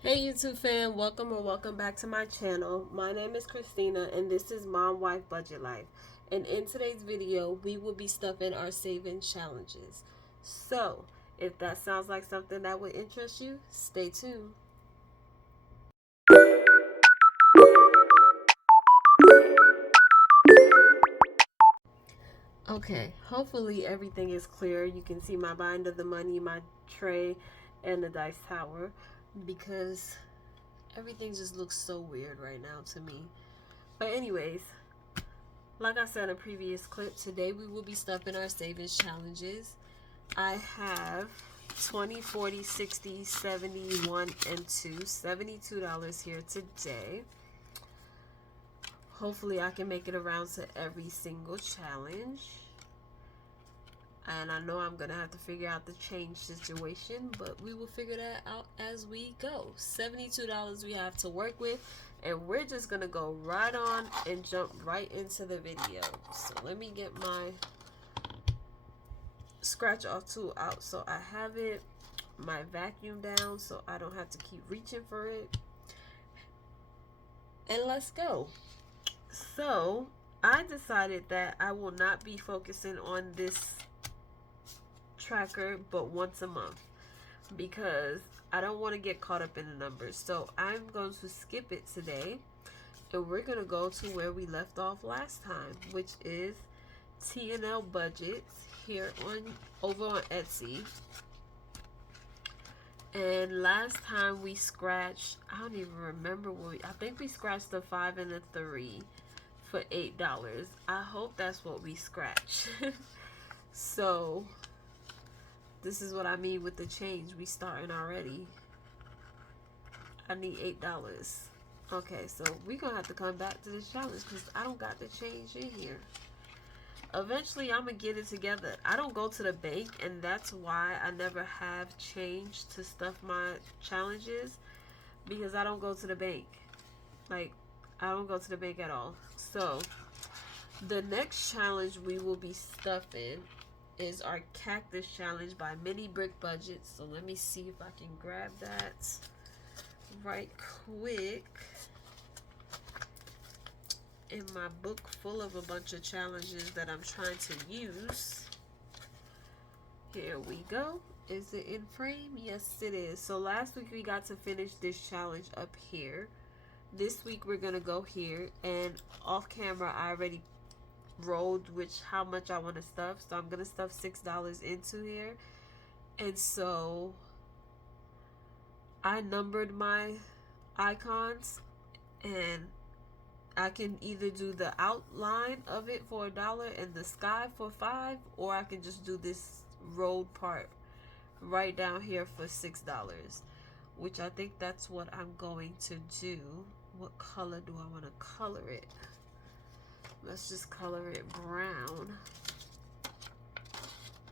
Hey YouTube fan, welcome or welcome back to my channel. My name is Christina and this is Mom Wife Budget Life. And in today's video, we will be stuffing our saving challenges. So, if that sounds like something that would interest you, stay tuned. Okay, hopefully everything is clear. You can see my binder, the money, my tray, and the dice tower because everything just looks so weird right now to me. But anyways, like I said in a previous clip, today we will be stuffing our savings challenges. I have 20, 40, 60, 71, and 2. $72 here today. Hopefully I can make it around to every single challenge. And I know I'm going to have to figure out the change situation, but we will figure that out as we go. $72 we have to work with, and we're just going to go right on and jump right into the video. So let me get my scratch off tool out so I have it, my vacuum down so I don't have to keep reaching for it. And let's go. So I decided that I will not be focusing on this tracker but once a month because I don't want to get caught up in the numbers. So I'm going to skip it today and we're going to go to where we left off last time, which is T&L Budgets here over on Etsy. And last time we scratched, I don't even remember I think we scratched the 5 and the 3 for $8. I hope that's what we scratched. So this is what I mean with the change. We starting already. I need $8. Okay, so we're gonna have to come back to this challenge because I don't got the change in here. Eventually I'm gonna get it together. I don't go to the bank, and that's why I never have change to stuff my challenges, because I don't go to the bank. Like, I don't go to the bank at all. So the next challenge we will be stuffing is our cactus challenge by Mini Brick Budget. So let me see if I can grab that right quick in my book full of a bunch of challenges that I'm trying to use. Here we go. Is it in frame? Yes, it is. So last week we got to finish this challenge up here. This week we're gonna go here, and off camera I already rolled how much I want to stuff. So I'm gonna stuff $6 into here. And so I numbered my icons, and I can either do the outline of it for $1 and the sky for $5, or I can just do this rolled part right down here for $6, which I think that's what I'm going to do. What color do I want to color it? Let's just color it brown.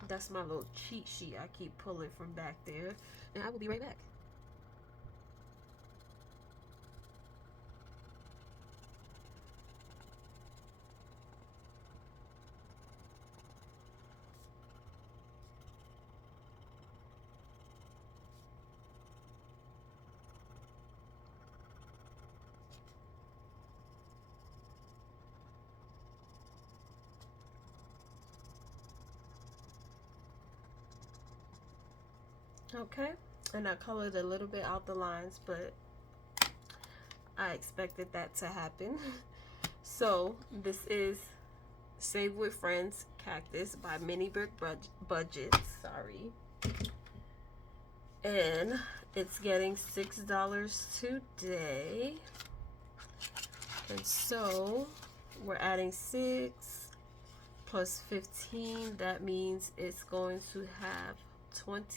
That's my little cheat sheet I keep pulling from back there, and I will be right back. Okay, and I colored a little bit out the lines, but I expected that to happen. So this is Save with Friends Cactus by Mini Brick Budget. Sorry. And it's getting $6 today. And so we're adding 6 plus 15. That means it's going to have $21.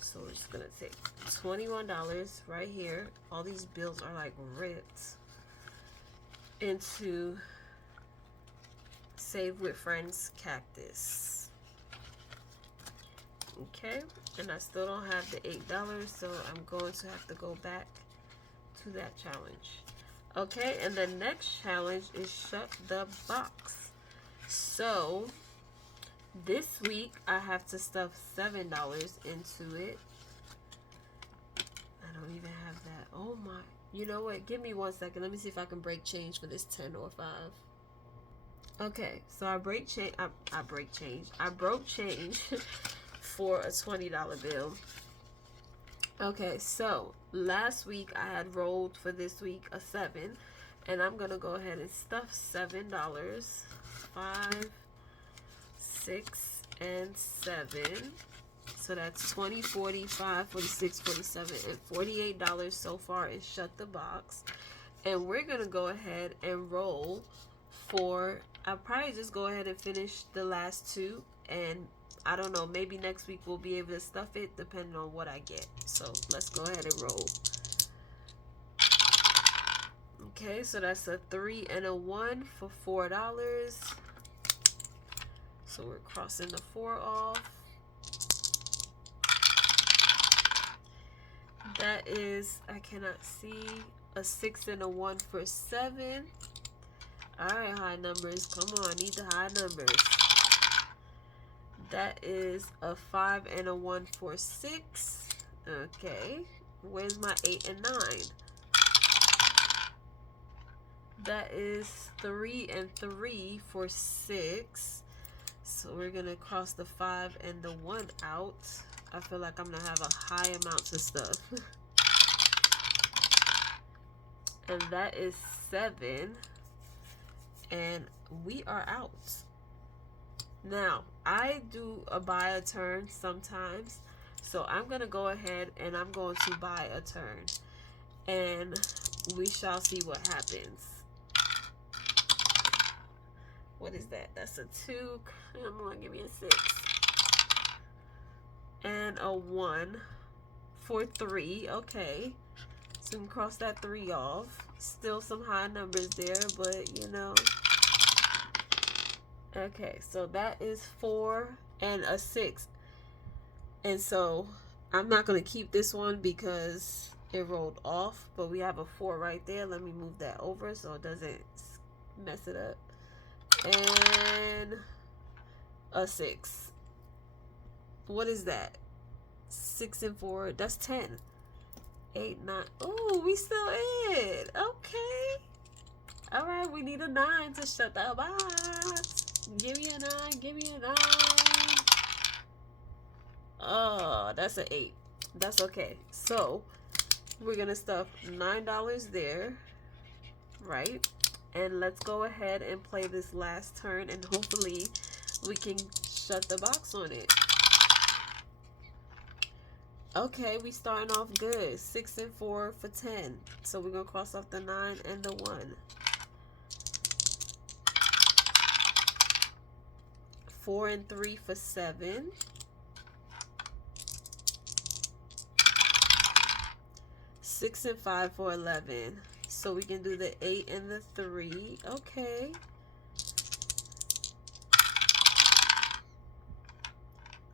So we're just gonna take $21 right here. All these bills are like ripped into Save with Friends Cactus. Okay, and I still don't have the $8, so I'm going to have to go back to that challenge. Okay, and the next challenge is Shut the Box. So this week I have to stuff $7 into it. don't even have that. Oh my. You know what? Give me 1 second. Let me see if I can break change for this 10 or 5. Okay, so I break change. I break change. I broke change for a $20 bill. Okay, so last week I had rolled for this week a 7, and I'm gonna go ahead and stuff $7. 5, 6, and 7. So that's 20, 45, 46, 47, and $48 so far in Shut the Box. And we're gonna go ahead and roll for, I'll probably just go ahead and finish the last 2, and I don't know, maybe next week we'll be able to stuff it depending on what I get. So let's go ahead and roll. Okay, so that's a 3 and a 1 for $4. So we're crossing the 4 off. That is, I cannot see, a 6 and a 1 for 7. Alright, high numbers. Come on, I need the high numbers. That is a 5 and a 1 for 6. Okay. Where's my 8 and 9? That is 3 and 3 for 6. So we're going to cross the 5 and the 1 out. I feel like I'm going to have a high amount of stuff. And that is 7. And we are out. Now, I do a buy a turn sometimes. So I'm going to go ahead and I'm going to buy a turn. And we shall see what happens. What is that? That's a 2. Come on, give me a 6. And a 1 for 3. Okay. So we can cross that 3 off. Still some high numbers there, but you know. Okay, so that is 4 and a 6. And so I'm not going to keep this one because it rolled off, but we have a 4 right there. Let me move that over so it doesn't mess it up. And a 6. What is that? 6 and 4. That's 10. 8, 9. Oh, we still in. Okay. All right, we need a 9 to shut the box. Give me a 9. Give me a 9. Oh, that's an 8. That's okay. So we're gonna stuff $9 there, right? And let's go ahead and play this last turn, and hopefully we can shut the box on it. Okay, we starting off good. 6 and 4 for 10. So we're gonna cross off the 9 and the 1. 4 and 3 for 7. 6 and 5 for 11. So we can do the 8 and the 3. Okay.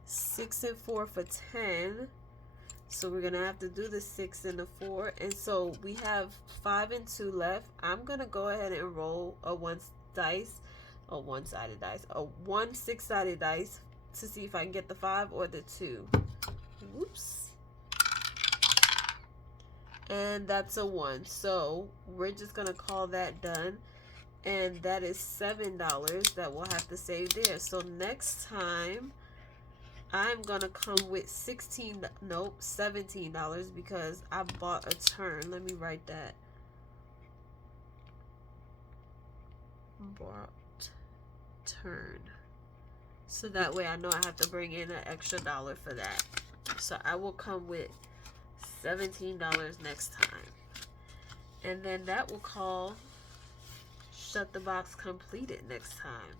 6 and 4 for 10. So we're gonna have to do the 6 and the 4. And so we have 5 and 2 left. I'm gonna go ahead and roll a one six-sided dice to see if I can get the 5 or the 2. Whoops. And that's a 1. So we're just gonna call that done. And that is $7 that we'll have to save there. So next time I'm gonna come with $17 because I bought a turn. Let me write that. Bought turn. So that way I know I have to bring in an extra $1 for that. So I will come with $17 next time. And then that will call Shut the Box completed next time.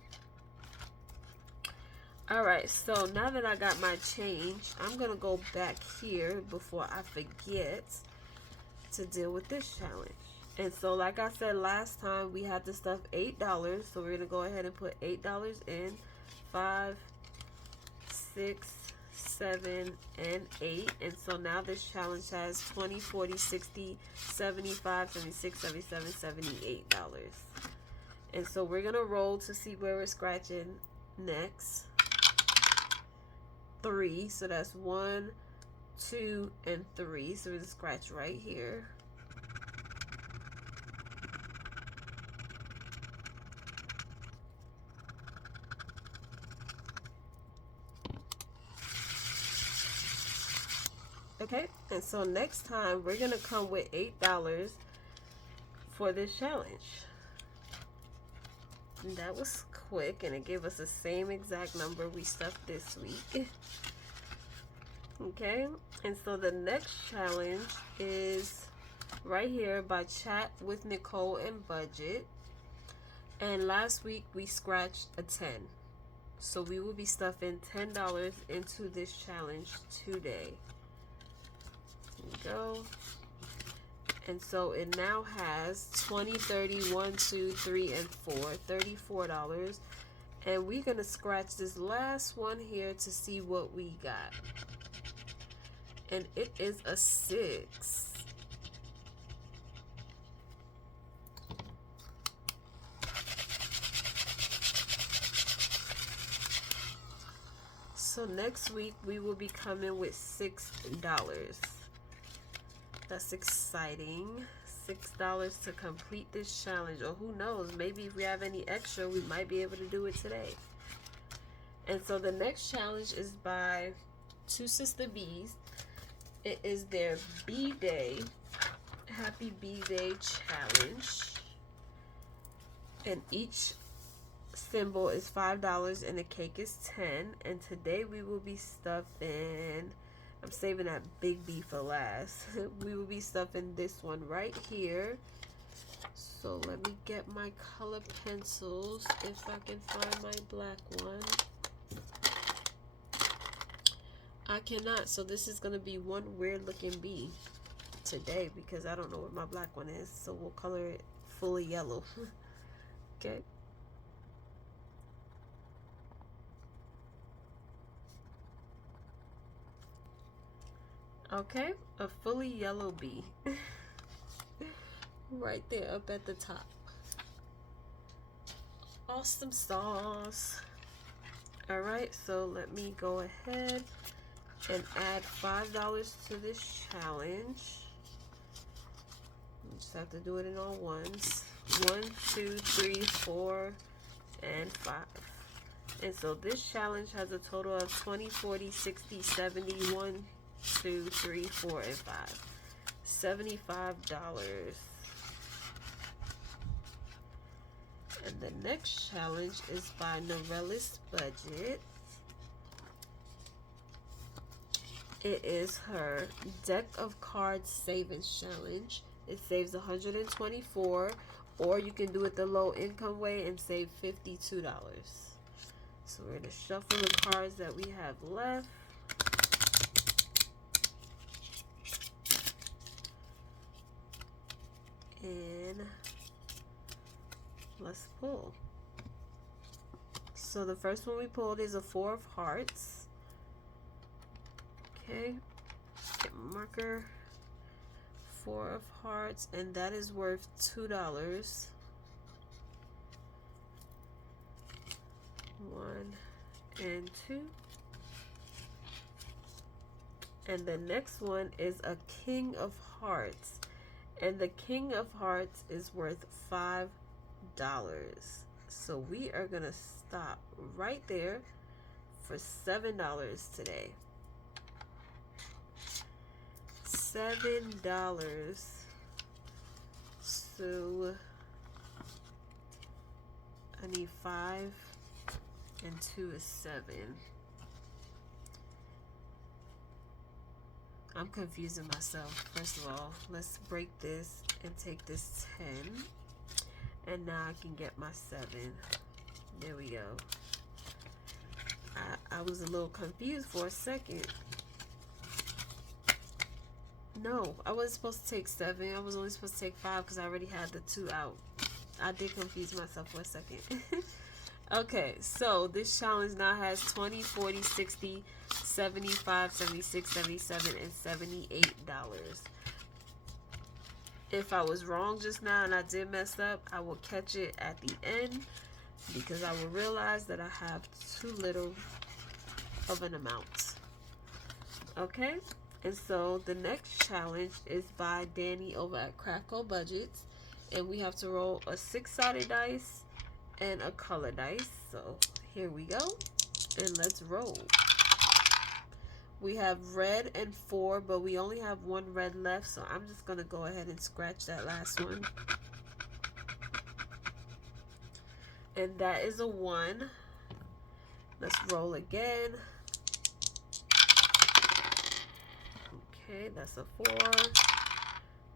Alright, so now that I got my change, I'm going to go back here before I forget to deal with this challenge. And so like I said last time, we had to stuff $8. So we're going to go ahead and put $8 in. 5, 6, 7, and 8. And so now this challenge has 20, 40, 60, 75, 76, 77, $78. And so we're going to roll to see where we're scratching next. 3, so that's 1, 2, and 3. So we're gonna scratch right here. Okay, and so next time we're gonna come with $8 for this challenge. And that was quick, and it gave us the same exact number we stuffed this week. Okay, and so the next challenge is right here by Chat with Nicole and Budget. And last week we scratched a 10. So we will be stuffing $10 into this challenge today. Here we go. And so it now has 20, 30, 1, 2, 3, and 4, $34. And we're gonna scratch this last one here to see what we got. And it is a 6. So next week we will be coming with $6. That's exciting. $6 to complete this challenge. Or who knows, maybe if we have any extra, we might be able to do it today. And so the next challenge is by Two Sister Bees. It is their B-Day, Happy B-Day challenge. And each symbol is $5 and the cake is 10. And today we will be stuffing, I'm saving that big B for last. We will be stuffing this one right here. So let me get my color pencils if I can find my black one. I cannot, so this is gonna be one weird looking B today because I don't know what my black one is. So we'll color it fully yellow. Okay. Okay, a fully yellow B. Right there up at the top. Awesome sauce. Alright, so let me go ahead and add $5 to this challenge. You just have to do it in all ones. 1, 2, 3, 4, and 5. And so this challenge has a total of 20, 40, 60, 70, 1, 2, 3, 4, and 5. $75. And the next challenge is by Novellis Budget. It is her deck of cards savings challenge. It saves 124, or you can do it the low income way and save $52. So we're gonna shuffle the cards that we have left. And let's pull. So the first one we pulled is a 4 of hearts. Okay, get my marker. 4 of hearts, and that is worth $2. 1 and 2. And the next one is a King of Hearts, and the King of Hearts is worth $5. So we are gonna stop right there for $7 today. $7. So I need 5 and 2 is 7. I'm confusing myself. First of all, let's break this and take this 10. And now I can get my 7. There we go. I was a little confused for a second. No, I wasn't supposed to take 7. I was only supposed to take 5 because I already had the 2 out. I did confuse myself for a second. Okay, so this challenge now has 20, 40, 60, 75, 76, 77, and $78. If I was wrong just now and I did mess up, I will catch it at the end because I will realize that I have too little of an amount. Okay, And so the next challenge is by Danny over at Crackle Budgets. And we have to roll a 6-sided dice and a color dice. So here we go. And let's roll. We have red and 4, but we only have 1 red left. So I'm just going to go ahead and scratch that last one. And that is a 1. Let's roll again. Okay, that's a 4.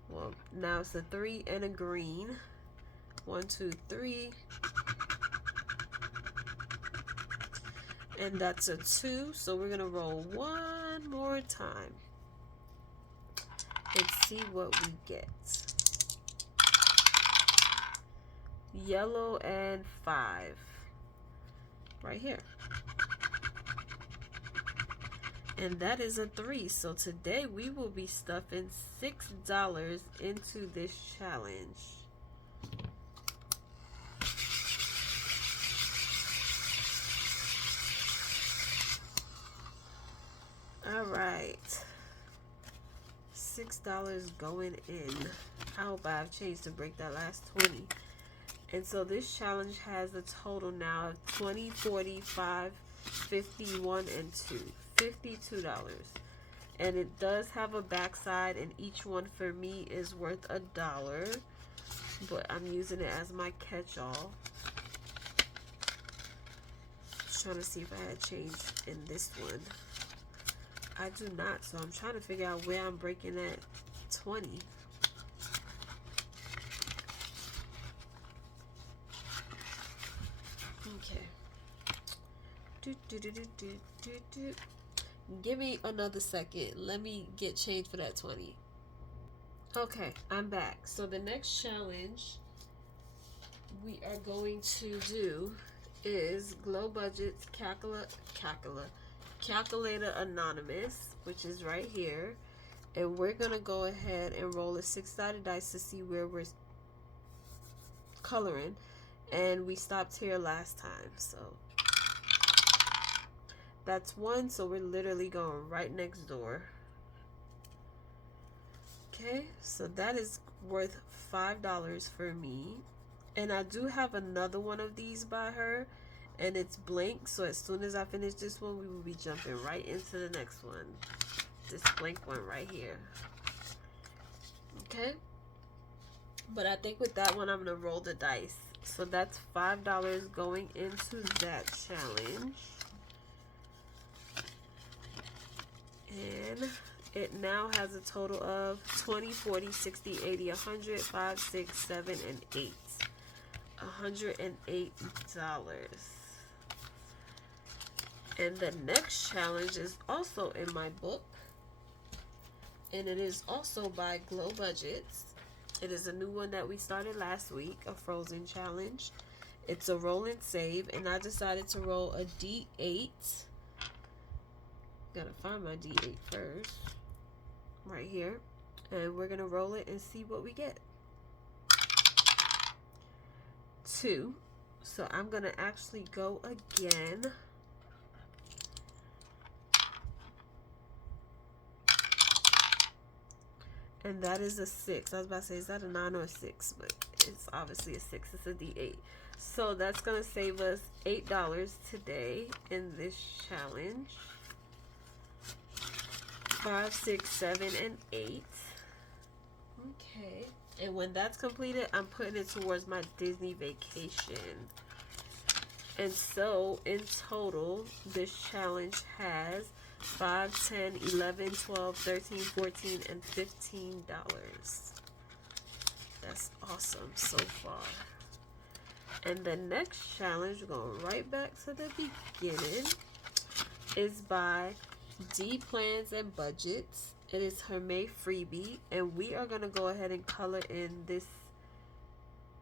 Well, now it's a 3 and a green. 1, 2, 3. And that's a 2. So we're going to roll one more time. And see what we get. Yellow and 5. Right here. And that is a 3. So today we will be stuffing $6 into this challenge. All right. $6 going in. I hope I have change to break that last 20. And so this challenge has a total now of 20, 45, 51, and 2. $52. And it does have a backside, and each one for me is worth $1. But I'm using it as my catch-all. Trying to see if I had change in this one. I do not, so I'm trying to figure out where I'm breaking that 20. Okay. Give me another second. Let me get change for that 20. Okay, I'm back. So the next challenge we are going to do is Glow Budgets Calculator Anonymous, which is right here. And we're going to go ahead and roll a 6-sided dice to see where we're coloring. And we stopped here last time, so that's 1, so we're literally going right next door. Okay, so that is worth $5 for me. And I do have another one of these by her, and it's blank, so as soon as I finish this one, we will be jumping right into the next one. This blank one right here. Okay, but I think with that one, I'm going to roll the dice. So that's $5 going into that challenge. And it now has a total of 20, 40, 60, 80, 100, 5, 6, 7, and 8. $108. And the next challenge is also in my book. And it is also by Glow Budgets. It is a new one that we started last week, a Frozen challenge. It's a roll and save, and I decided to roll a D8. Gotta find my D8 first. Right here. And we're gonna roll it and see what we get. 2. So I'm gonna actually go again. And that is a 6. I was about to say, is that a 9 or a 6? But it's obviously a 6. It's a D8. So that's going to save us $8 today in this challenge. 5, 6, 7, and 8. Okay. And when that's completed, I'm putting it towards my Disney vacation. And so, in total, this challenge has 5, 10, 11, 12, 13, 14, and $15. That's awesome so far. And the next challenge, going right back to the beginning, is by D Plans and Budgets. It is her May freebie, and we are going to go ahead and color in this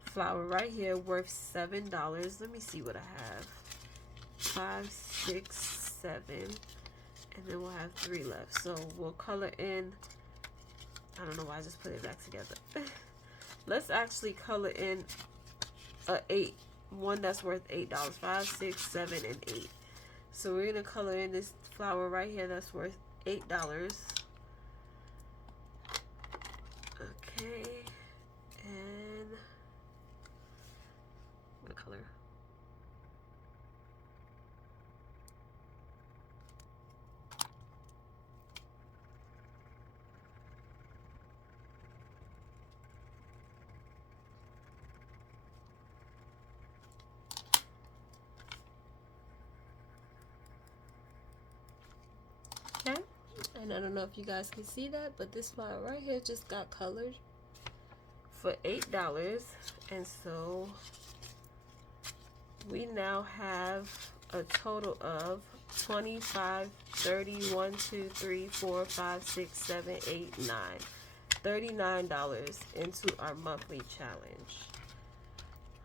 flower right here worth $7. Let me see what I have. 5, 6, 7, and then we'll have 3 left. So we'll color in, I don't know why I just put it back together. Let's actually color in a 8, one that's worth $8. 5, 6, 7, and 8. So we're gonna color in this flower right here that's worth $8. And I don't know if you guys can see that, but this file right here just got colored for $8. And so we now have a total of 25, 30, 1, 2, 3, 4, 5, 6, 7, 8, 9. $39 into our monthly challenge.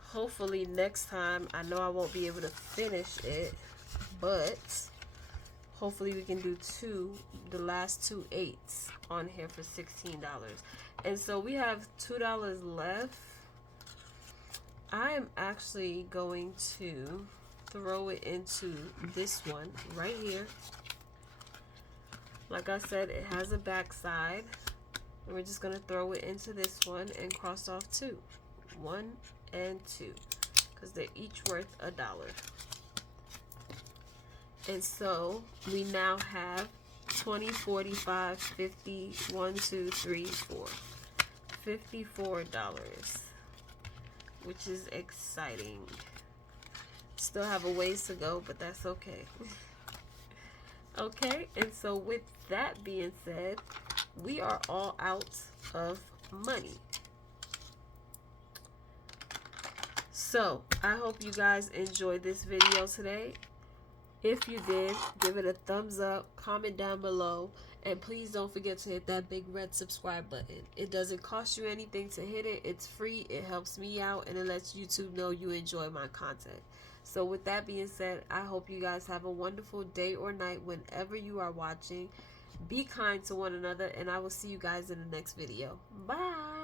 Hopefully next time, I know I won't be able to finish it, but hopefully we can do the last 2 8s on here for $16. And so we have $2 left. I am actually going to throw it into this one right here. Like I said, it has a back side. And we're just going to throw it into this one and cross off 2. 1 and 2. Because they're each worth $1. And so we now have 20, 45, 50, 1, 2, 3, 4. $54. Which is exciting. Still have a ways to go, but that's okay. Okay, and so with that being said, we are all out of money. So I hope you guys enjoyed this video today. If you did, give it a thumbs up, comment down below, and please don't forget to hit that big red subscribe button. It doesn't cost you anything to hit it. It's free. It helps me out, and it lets YouTube know you enjoy my content. So with that being said, I hope you guys have a wonderful day or night whenever you are watching. Be kind to one another, and I will see you guys in the next video. Bye!